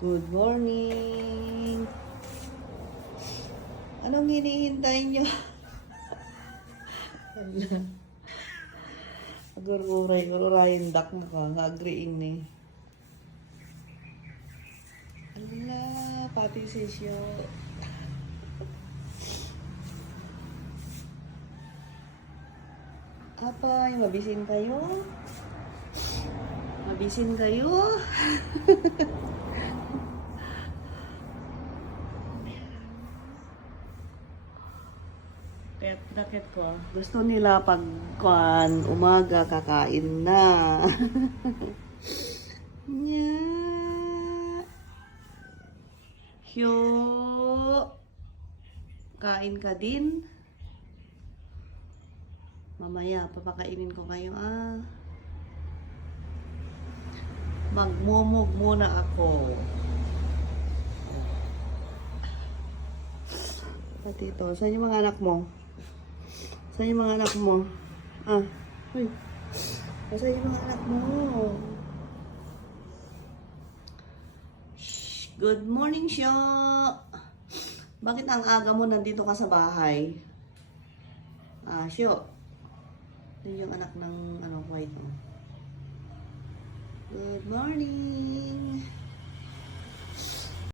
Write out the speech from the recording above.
Good morning! Anong hinihintay nyo? Agururay dak mo ka, agriing ni. Ala, pati sisyo. Apay, mabisin kayo? Mabisin kayo? Dakit ko. Gusto nila pag umaga kakain na. Nya. Hyo. Kain ka din. Mamaya papakainin ko kayo Magmumug muna ako. Pati ito. Saan yung mga anak mo? Saan yung mga anak mo? Uy. Saan yung mga anak mo? Shh. Good morning, Syo. Bakit ang aga mo nandito ka sa bahay? Syo. Ito yung anak ng white mo. Good morning.